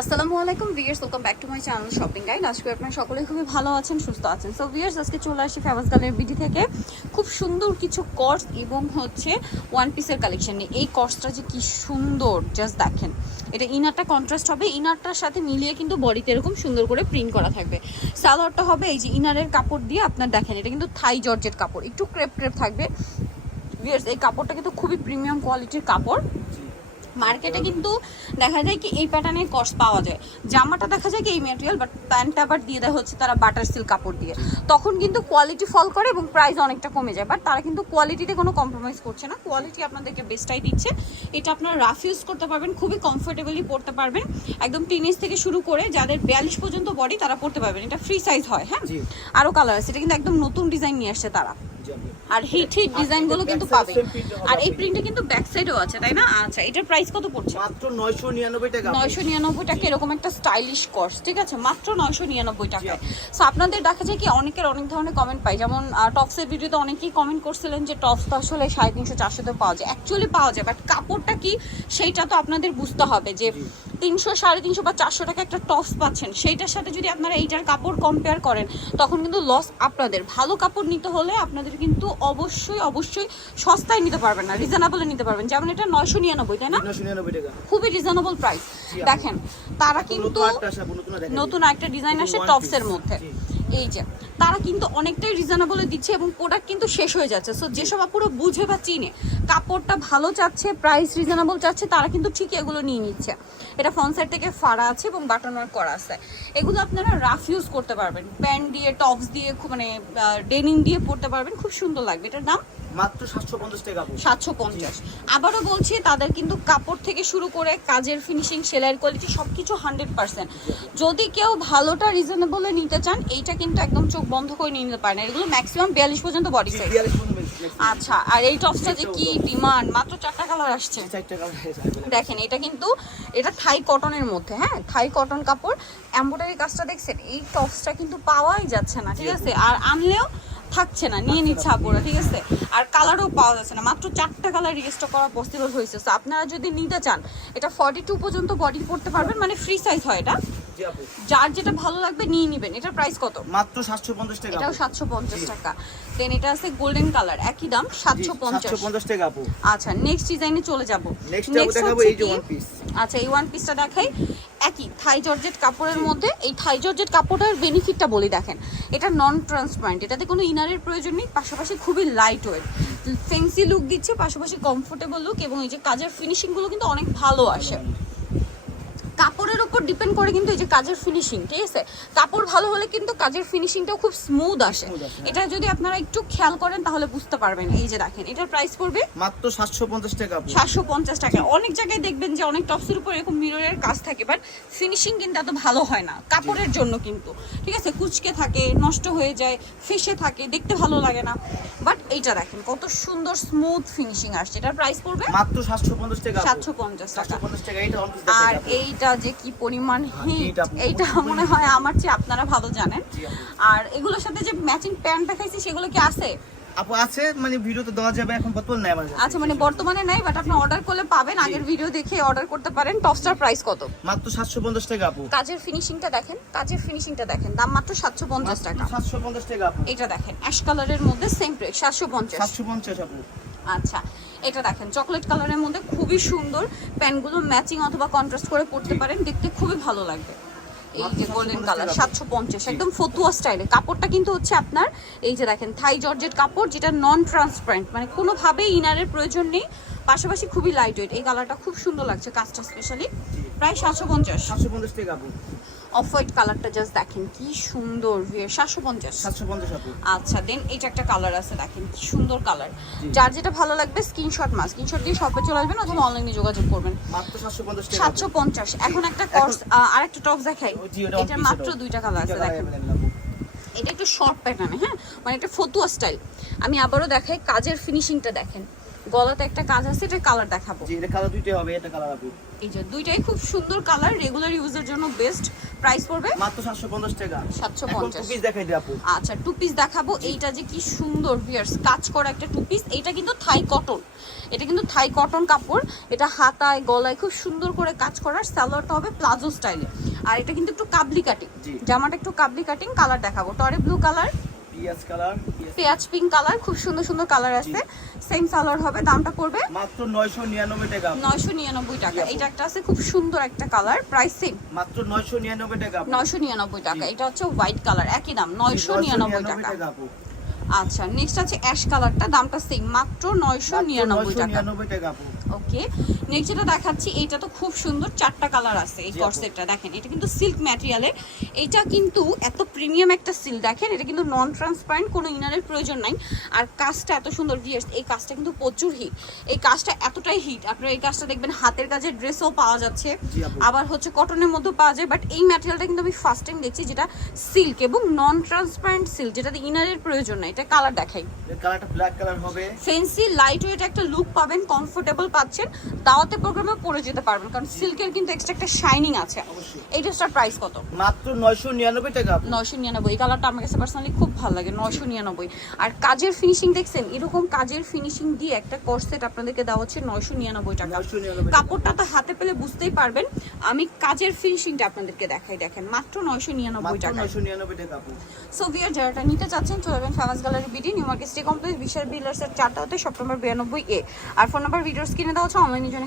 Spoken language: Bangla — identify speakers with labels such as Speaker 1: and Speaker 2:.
Speaker 1: আসসালামু আলাইকুম viewers welcome back to my channel shopping guide আজকে আপনারা সকলেই খুবই ভালো আছেন, সুস্থ আছেন। সো ভিয়ার্স আজকে চলে আসি ফেমাস গালের বিডি থেকে। খুব সুন্দর কিছু কর্স এবং হচ্ছে ওয়ান পিসের কালেকশন নিয়ে। এই কর্সটা যে কি সুন্দর জাস্ট দেখেন। এটা ইনারটা কন্ট্রাস্ট হবে ইনারটার সাথে মিলিয়ে কিন্তু বডিতে এরকম সুন্দর করে প্রিন্ট করা থাকবে। সালোয়ারটা হবে এই যে ইনারের কাপড় দিয়ে, আপনার দেখেন, এটা কিন্তু থাই জর্জের কাপড়। একটু ক্রেপ ক্রেপ থাকবে। ভিয়ার্স এই কাপড়টা কিন্তু খুবই প্রিমিয়াম কোয়ালিটির কাপড়। মার্কেটে কিন্তু দেখা যায় কি এই প্যাটার্নের কস পাওয়া যায়। জামাটা দেখা যায় কি এই মেটেরিয়াল বাট প্যান্টটা আবার দিয়ে দেওয়া হচ্ছে তারা বাটার সিল্ক কাপড় দিয়ে। তখন কিন্তু কোয়ালিটি ফল করে এবং প্রাইস অনেকটা কমে যায়। বাট তারা কিন্তু কোয়ালিটিতে কোনো কম্প্রোমাইজ করছে না। কোয়ালিটি আপনাদেরকে বেস্টাই দিচ্ছে। এটা আপনারা রাফ ইউজ করতে পারবেন খুবই কমফোর্টেবলি পড়তে পারবেন। একদম টিনেজ থেকে শুরু করে যাদের বিয়াল্লিশ পর্যন্ত বডি তারা পড়তে পারবেন। এটা ফ্রি সাইজ হয় হ্যাঁ? আরও কালার আছে। এটা কিন্তু একদম নতুন ডিজাইন নিয়ে আসছে তারা। আর হিট হিট ডিজাইনগুলো কিন্তু পাবে আর এই
Speaker 2: আপনি।
Speaker 1: প্রিন্টে কিন্তু ব্যাক সাইডও আছে তাই না? আচ্ছা এটার প্রাইস কত পড়ছে?
Speaker 2: মাত্র 999 টাকা আপু।
Speaker 1: নয়শো নিরানব্বই টাকা এরকম একটা স্টাইলিশ কোর্স ঠিক আছে? মাত্র নয়শো নিরানব্বই টাকায়। সো আপনাদের দেখা যায় কি অনেকের অনেক ধরনের কমেন্ট পাই। যেমন টপসের ভিডিওতে অনেকেই কমেন্ট করছিলেন যে টপস তো আসলে সাড়ে তিনশো চারশোতে পাওয়া যায়। অ্যাকচুয়ালি পাওয়া যায় বাট কাপড়টা কি সেইটা তো আপনাদের বুঝতে হবে যে তিনশো সাড়ে তিনশো বা চারশো টাকা একটা টপস পাচ্ছেন। সেইটার সাথে যদি আপনারা এইটার কাপড় কম্পেয়ার করেন তখন কিন্তু লস আপনাদের। ভালো কাপড় নিতে হলে আপনাদের কিন্তু অবশ্যই অবশ্যই সস্তায় নিতে পারবেন না রিজনেবলে নিতে পারবেন যেমন এটা নয়শো নিরানব্বই তাই না
Speaker 2: টাকা।
Speaker 1: খুবই রিজনেবল প্রাইস দেখেন তারা কিন্তু
Speaker 2: নতুন।
Speaker 1: একটা ডিজাইন আসে টপসের মধ্যে। এই যে, তারা কিন্তু অনেকটাই রিজনেবলে দিচ্ছে এবং প্রোডাক্ট কিন্তু শেষ হয়ে যাচ্ছে। সো যেসব আপুরো বুঝে বা চিনে, কাপড়টা ভালো চাচ্ছে প্রাইস রিজনেবল চাচ্ছে, তারা কিন্তু ঠিক এগুলো নিয়ে নিচ্ছে। এটা ফ্রন্ট সাইড থেকে ফাড়া আছে এবং বাটন ওয়ার্ক করা আছে। এগুলো আপনারা রাফ ইউজ করতে পারবেন। প্যান্ট দিয়ে টপস দিয়ে, খুব মানে ডেনিং দিয়ে পরতে পারবেন। খুব সুন্দর লাগবে। এটার দাম
Speaker 2: মাত্র 750 টাকা আপু।
Speaker 1: সাতশো পঞ্চাশ। আবারও বলছি তাদের কিন্তু কাপড় থেকে শুরু করে কাজের ফিনিশিং সেলাইয়ের কোয়ালিটি সব কিছু হান্ড্রেড পার্সেন্ট। যদি কেউ ভালোটা রিজনেবলে নিতে চান এইটা কিন্তু একদম চোখ বন্ধ করে নিতে পারেন। এগুলো ম্যাক্সিমাম বিয়াল্লিশ পর্যন্ত বডি সাইজ
Speaker 2: 42
Speaker 1: আচ্ছা আর এই টপসটা যে কি ডিমান্ড মাত্র চারটা কালার আসছে। দেখেন এটা কিন্তু এটা থাই কটনের মধ্যে হ্যাঁ? থাই কটন কাপড় এমব্রয়ডারি কাজটা দেখছেন? এই টপসটা কিন্তু পাওয়াই যাচ্ছে না ঠিক আছে? আর আনলেও থাকছে না, নিয়ে নিচ্ছে আপুরা, ঠিক আছে আর কালারও পাওয়া যাচ্ছে না, মাত্র চারটা কালার রেজিস্টার করা পসিবল হয়েছে আপনারা যদি নিতে চান, এটা ফর্টি টু পর্যন্ত বডি পড়তে পারবেন মানে ফ্রি সাইজ হয় এটা। যার যেটা ভালো লাগবে নিয়ে নেবেন। এটার প্রাইস কত?
Speaker 2: মাত্র 750 টাকা
Speaker 1: এটাও
Speaker 2: আপু।
Speaker 1: সাতশো পঞ্চাশ
Speaker 2: জি।
Speaker 1: টাকা। দেন এটা আছে গোল্ডেন কালার একই দাম
Speaker 2: জি,
Speaker 1: সাতশো পঞ্চাশ।
Speaker 2: 750 টাকা আপু।
Speaker 1: আচ্ছা নেক্সট ডিজাইনে চলে যাব।
Speaker 2: আপু দেখাবো এই যে one piece।
Speaker 1: আচ্ছা এই ওয়ান পিসটা দেখাই। একই থাই জর্জেট কাপড়ের মধ্যে। এই থাই জর্জেট কাপড়টার বেনিফিটটা বলি দেখেন। এটা নন ট্রান্সপারেন্ট এটাতে কোনো ইনারের প্রয়োজন নেই পাশাপাশি খুবই লাইট ওয়েট ফেন্সি লুক দিচ্ছে পাশাপাশি কমফোর্টেবল লুক এবং এই যে কাজের ফিনিশিংগুলো কিন্তু অনেক ভালো আসে। কাপড়ের উপর ডিপেন্ড করে কিন্তু এই যে কাজের ফিনিশিং ঠিক আছে? কাপড় ভালো হলে কিন্তু কাজের ফিনিশিংটাও খুব স্মুথ আসে।
Speaker 2: হ্যাঁ।
Speaker 1: এটা যদি আপনারা একটু খেয়াল করেন তাহলে বুঝতে পারবেন। এই যে দেখেন এটার প্রাইস পড়বে
Speaker 2: মাত্র 750 টাকা আপু।
Speaker 1: সাতশো পঞ্চাশ টাকা। অনেক জায়গায় দেখবেন যে অনেক টপসের উপর এরকম মিররের কাজ থাকে বাট ফিনিশিং কিন্তু এত ভালো হয় না। কাপড়ের জন্য কিন্তু ঠিক আছে? কুচকে থাকে নষ্ট হয়ে যায় ফেসে থাকে দেখতে ভালো লাগে না। বাট এইটা দেখেন কত সুন্দর স্মুথ ফিনিশিং আসছে। এটার প্রাইস পড়বে
Speaker 2: মাত্র 750 টাকা আপু।
Speaker 1: সাতশো পঞ্চাশ টাকা।
Speaker 2: 750 টাকা এটা
Speaker 1: যে কি পরিমাণ হিট
Speaker 2: এইটা আপু
Speaker 1: এইটা মনে হয় আমার চেয়ে আপনারা ভালো জানেন। আর এগুলোর সাথে যে ম্যাচিং প্যান্ট দেখাইছি সেগুলো কি আছে?
Speaker 2: আপু আছে মানে ভিডিওতে দেওয়া যাবে এখন বর্তমানে নাই আমার
Speaker 1: আচ্ছা মানে বর্তমানে নাই বাট আপনি অর্ডার করলে পাবেন। আগের ভিডিও দেখে অর্ডার করতে পারেন। টপস্টার প্রাইস কত?
Speaker 2: মাত্র 750 টাকা আপু।
Speaker 1: কাজের ফিনিশিংটা দেখেন কাজের ফিনিশিংটা দেখেন। দাম মাত্র সাতশো পঞ্চাশ টাকা।
Speaker 2: 750 টাকা আপু।
Speaker 1: এটা দেখেন অ্যাশ কালারের মধ্যে সেম প্রাইস সাতশো পঞ্চাশ।
Speaker 2: 750 আপু।
Speaker 1: আচ্ছা এটা দেখেন চকলেট কালারের মধ্যে খুবই সুন্দর প্যান্টগুলো ম্যাচিং অথবা কন্ট্রাস্ট করে পরতে পারেন দেখতে খুবই ভালো লাগবে। এই যে গোল্ডেন কালার সাতশো পঞ্চাশ একদম ফতুয়া স্টাইলে কাপড়টা কিন্তু হচ্ছে আপনার এই যে দেখেন থাই জর্জেট কাপড় যেটা নন ট্রান্সপারেন্ট মানে কোনোভাবেই ইনারের প্রয়োজন নেই পাশাপাশি খুবই লাইট ওয়েট এই কালারটা খুব সুন্দর লাগছে কাজটা স্পেশালি প্রায় সাতশো পঞ্চাশ।
Speaker 2: 750 টাকা আপু।
Speaker 1: অফ হোয়াইট কালারটা জাস্ট দেখেন কি সুন্দর সাতশো পঞ্চাশ।
Speaker 2: 750 আপু।
Speaker 1: আচ্ছা দেন এটা একটা কালার আছে দেখেন কি সুন্দর কালার যার যেটা ভালো লাগবে স্ক্রিনশট মাস। স্ক্রিনশট দিয়ে শপে চলে আসবেন অথবা অনলাইনে যোগাযোগ করবেন।
Speaker 2: মাত্র 750 টাকা
Speaker 1: সাতশো পঞ্চাশ। এখন একটা কর্স আর একটা টপ দেখাই। এটার মাত্র দুইটা কালার আছে দেখেন। এটা একটু শর্ট প্যাটার্নে হ্যাঁ? মানে একটা ফতুয়া স্টাইল আমি আবারও দেখাই কাজের ফিনিশিংটা দেখেন। গলাতে একটা কাজ আছে এটা কালার দেখাবো।
Speaker 2: জি এটা কালার দুইটাই হবে এটা কালার আপু
Speaker 1: এই যে দুইটাই খুব সুন্দর কালার রেগুলার ইউজের জন্য বেস্ট প্রাইস পড়বে।
Speaker 2: মাত্র সাতশো পঞ্চাশ টাকা।
Speaker 1: 750
Speaker 2: এখন পিস দেখাই দিই আপু।
Speaker 1: আচ্ছা টু পিস দেখাবো। এইটা যে কি সুন্দর ভিয়ার্স কাজ করা একটা টু পিস এইটা কিন্তু থাই কটন এটা কিন্তু থাই কটন কাপড়। এটা হাতায় গলায় খুব সুন্দর করে কাজ করার সালোয়ারটা হবে প্লাজো স্টাইলে আর এটা কিন্তু একটু কাবলি কাটিং জামাটা একটু কাবলি কাটিং কালার দেখাবো। টরে ব্লু কালার
Speaker 2: পিয়াজ কালার
Speaker 1: পেঁয়াজ পিঙ্ক কালার খুব সুন্দর সুন্দর কালার আছে। সেম সালোয়ার হবে দামটা পড়বে
Speaker 2: মাত্র নয়শো নিরানব্বই টাকা। আপু।
Speaker 1: নয়শো নিরানব্বই টাকা। এটা একটা আছে খুব সুন্দর একটা কালার প্রাইস সেম
Speaker 2: মাত্র নয়শো নিরানব্বই টাকা আপু।
Speaker 1: নয়শো নিরানব্বই টাকা। এটা হচ্ছে হোয়াইট কালার একই দাম নয়শো নিরানব্বই টাকা।
Speaker 2: আপু।
Speaker 1: আচ্ছা নেক্সট আছে অ্যাশ কালারটা দামটা সেম মাত্র নয়শো
Speaker 2: মাত্র
Speaker 1: নিরানব্বই
Speaker 2: 999
Speaker 1: টাকা
Speaker 2: টাকা
Speaker 1: ওকে নেক্সট যেটা দেখাচ্ছি এইটা তো খুব সুন্দর চারটা কালার আছে এই কর্সেটটা দেখেন এটা কিন্তু সিল্ক ম্যাটেরিয়ালের এটা কিন্তু এত প্রিমিয়াম একটা সিল্ক দেখেন এটা কিন্তু নন ট্রান্সপারেন্ট কোনো ইনারের প্রয়োজন নাই। আর কাজটা এত সুন্দর ভিয়ার্স এই কাজটা কিন্তু প্রচুর হিট এই কাজটা এতটাই হিট আপনারা এই কাজটা দেখবেন হাতের কাজের ড্রেসও পাওয়া যাচ্ছে। আবার হচ্ছে কটনের মধ্যে পাওয়া যায় বাট এই ম্যাটেরিয়ালটা কিন্তু আমি ফার্স্ট টাইম দেখছি যেটা সিল্ক এবং নন ট্রান্সপারেন্ট সিল্ক যেটাতে ইনারের প্রয়োজন নাই। এটা কালার দেখাই।
Speaker 2: কালারটা ব্ল্যাক কালার হবে।
Speaker 1: ফেন্সি লাইট ওয়েট একটা লুক পাবেন কমফোর্টেবল পাচ্ছেন দাওয়াতে প্রোগ্রামে পরে যেতে পারবেন কারণ সিল্কের কিন্তু এক্সট্রা একটা শাইনিং আছে।
Speaker 2: অবশ্যই।
Speaker 1: এই ড্রেসটার প্রাইস কত?
Speaker 2: মাত্র নয়শো নিরানব্বই টাকা। আপু।
Speaker 1: নয়শো নিরানব্বই। এই কালারটা আমার কাছে পার্সোনালি খুব ভালো লাগে নয়শো নিরানব্বই। আর কাজের ফিনিশিং দেখছেন? এরকম কাজের ফিনিশিং দিয়ে একটা কোর্সেট আপনাদেরকে দেওয়া হচ্ছে নয়শো নিরানব্বই টাকা।
Speaker 2: 999 টাকা।
Speaker 1: কাপড়টা তো হাতে পেলে বুঝতেই পারবেন। আমি কাজের ফিনিশিংটা আপনাদেরকে দেখাই দেখেন। মাত্র নয়শো নিরানব্বই
Speaker 2: মাত্র
Speaker 1: টাকা
Speaker 2: নয়শো নিরানব্বই টাকা আপু।
Speaker 1: সো ভিয়ার যারা নিতে চাচ্ছেন চলে যাবেন famous gallery BD new market city complex বিশাল বিলার্সের চারটা হতে নম্বর বিরানব্বই এ। আর ফোন নাম্বার ভিডিওস কিনে দেওয়া হচ্ছে অনলাইনের জন্য